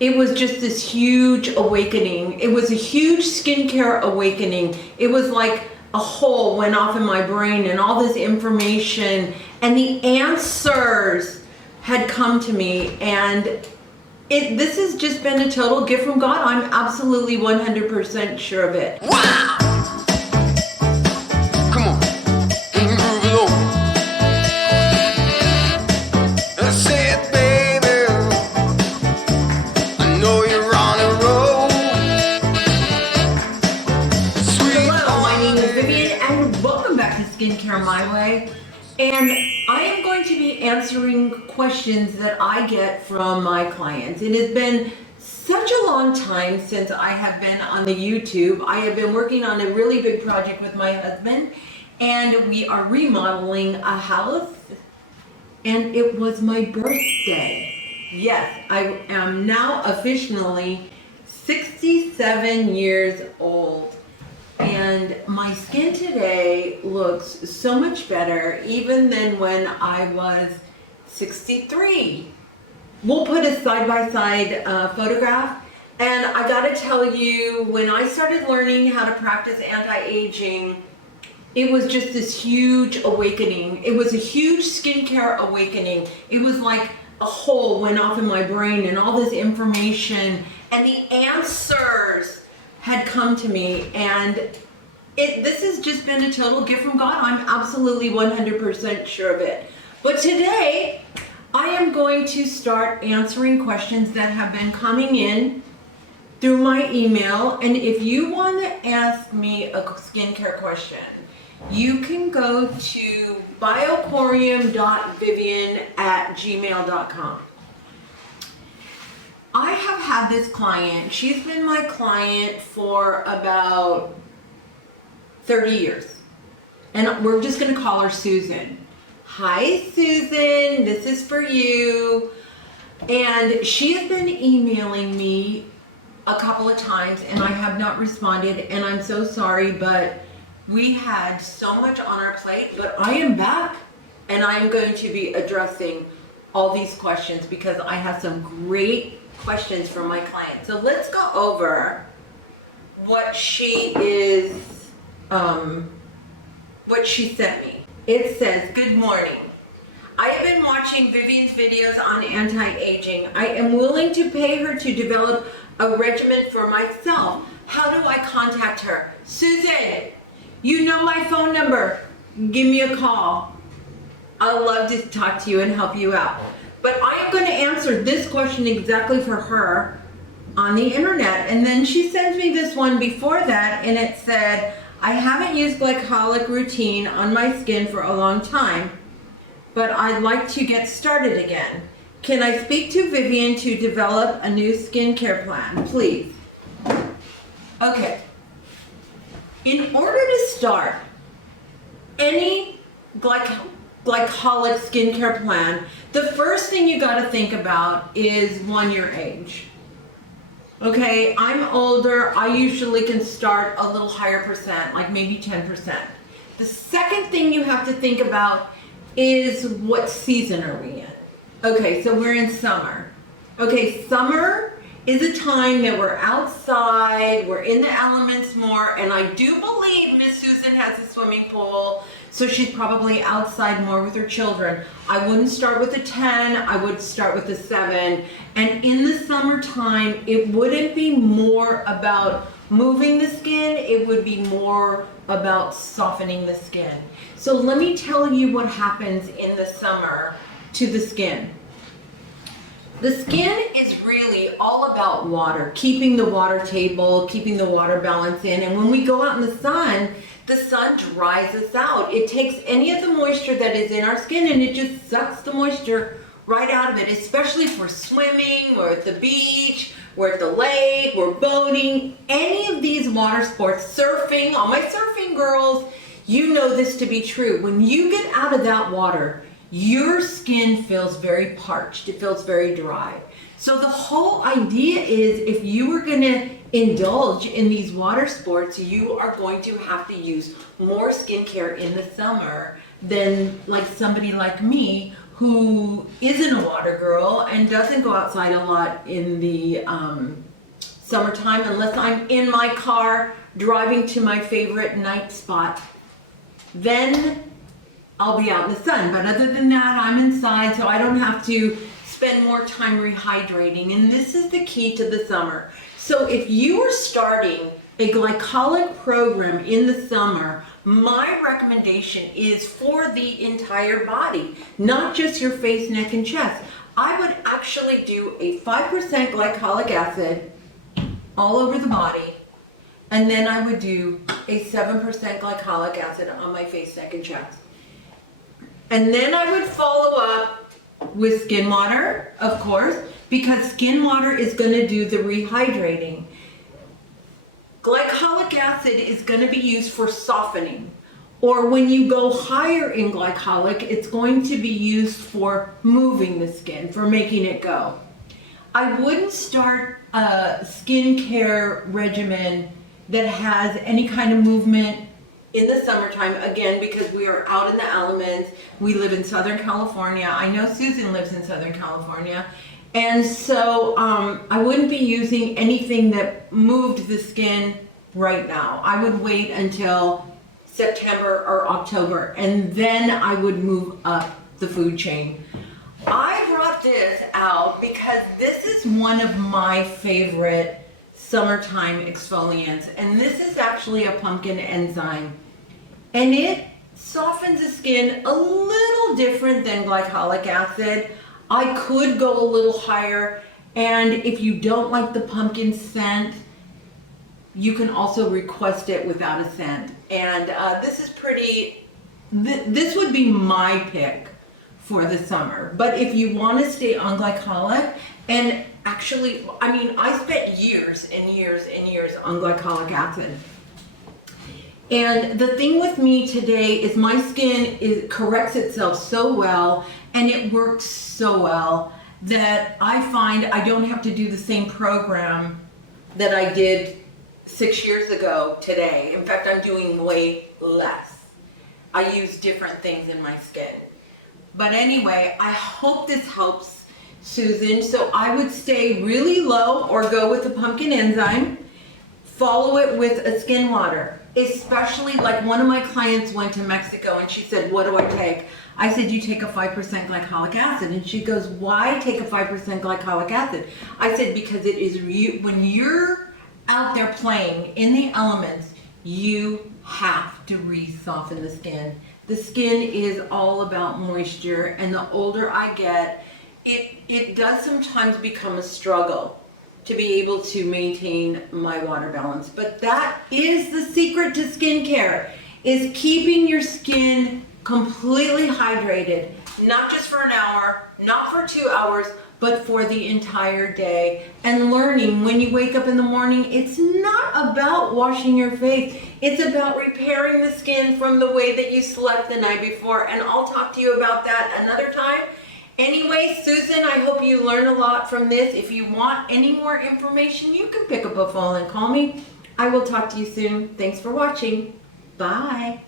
it was just this huge awakening. It was a huge skincare awakening. It was like a hole went off in my brain and all this information and the answers had come to me, and this has just been a total gift from God. I'm absolutely 100% sure of it. Wow! Come on. Move it over. I said, baby, I know you're on a roll. Sweet. Hello, my name is Vivian and welcome back to Skincare My Way. And I am going to be answering questions that I get from my clients. It has been such a long time since I have been on the YouTube. I have been working on a really big project with my husband, and we are remodeling a house, and it was my birthday. Yes, I am now officially 67 years old. And my skin today looks so much better even than when I was 63. We'll put a side-by-side photograph. And I gotta tell you, when I started learning how to practice anti-aging, it was just this huge awakening. It was a huge skincare awakening. It was like a hole went off in my brain and all this information and the answers had come to me, and this has just been a total gift from God. I'm absolutely 100% sure of it. But today, I am going to start answering questions that have been coming in through my email. And if you want to ask me a skincare question, you can go to bioporium.vivian@gmail.com. I have had this client. She's been my client for about 30 years. And we're just going to call her Susan. Hi, Susan. This is for you. And she has been emailing me a couple of times, and I have not responded. And I'm so sorry, but we had so much on our plate. But I am back, and I'm going to be addressing all these questions because I have some great questions from my client. So let's go over what she sent me. It says, "Good morning. I have been watching Vivian's videos on anti-aging. I am willing to pay her to develop a regimen for myself. How do I contact her?" Susan, you know my phone number. Give me a call. I'd love to talk to you and help you out. But I am going to answer this question exactly for her on the internet. And then she sends me this one before that, and it said, "I haven't used Glycolic routine on my skin for a long time, but I'd like to get started again. Can I speak to Vivian to develop a new skincare plan, please?" Okay. In order to start any glycolic skincare plan, the first thing you got to think about is your age. Okay, I'm older. I usually can start a little higher percent, like maybe 10%. The second thing you have to think about is what season are we in? Okay, so we're in summer. Okay, summer is a time that we're outside, we're in the elements more, and I do believe Miss Susan has a swimming pool, so she's probably outside more with her children. I wouldn't start with a 10, I would start with a 7. And in the summertime, it wouldn't be more about moving the skin, it would be more about softening the skin. So let me tell you what happens in the summer to the skin. The skin is really all about water, keeping the water table, keeping the water balance in. And when we go out in the sun dries us out. It takes any of the moisture that is in our skin and it just sucks the moisture right out of it, especially for swimming, or at the beach, we're at the lake, we're boating, any of these water sports, surfing. All my surfing girls, you know this to be true. When you get out of that water, your skin feels very parched. It feels very dry. So the whole idea is, if you are going to indulge in these water sports, you are going to have to use more skincare in the summer than like somebody like me who isn't a water girl and doesn't go outside a lot in the summertime unless I'm in my car driving to my favorite night spot, then I'll be out in the sun. But other than that, I'm inside, so I don't have to spend more time rehydrating. And this is the key to the summer. So if you are starting a glycolic program in the summer, my recommendation is for the entire body, not just your face, neck, and chest. I would actually do a 5% glycolic acid all over the body, and then I would do a 7% glycolic acid on my face, neck, and chest. And then I would follow up with skin water, of course, because skin water is going to do the rehydrating. Glycolic acid is going to be used for softening, or when you go higher in glycolic, it's going to be used for moving the skin, for making it go. I wouldn't start a skincare regimen that has any kind of movement in the summertime, again, because we are out in the elements. We live in Southern California. I know Susan lives in Southern California. And so I wouldn't be using anything that moved the skin right now. I would wait until September or October, and then I would move up the food chain. I brought this out because this is one of my favorite summertime exfoliants, and this is actually a pumpkin enzyme, and it softens the skin a little different than glycolic acid. I could go a little higher, and if you don't like the pumpkin scent, you can also request it without a scent. And this is pretty, this would be my pick for the summer. But if you want to stay on glycolic, and actually, I mean, I spent years and years and years on glycolic acid. And the thing with me today is my skin corrects itself so well, and it works so well that I find I don't have to do the same program that I did 6 years ago today. In fact, I'm doing way less. I use different things in my skin. But anyway, I hope this helps, Susan. So I would stay really low or go with the pumpkin enzyme, follow it with a skin water. Especially like one of my clients went to Mexico and she said, what do I take? I said, you take a 5% glycolic acid. And she goes, why take a 5% glycolic acid? I said, because it is, when you're out there playing in the elements, you have to re-soften the skin. The skin is all about moisture, and the older I get, it does sometimes become a struggle to be able to maintain my water balance. But that is the secret to skincare, is keeping your skin completely hydrated, not just for an hour, not for 2 hours, but for the entire day. And learning when you wake up in the morning, it's not about washing your face. It's about repairing the skin from the way that you slept the night before. And I'll talk to you about that another time. Anyway, Susan, I hope you learned a lot from this. If you want any more information, you can pick up a phone and call me. I will talk to you soon. Thanks for watching. Bye.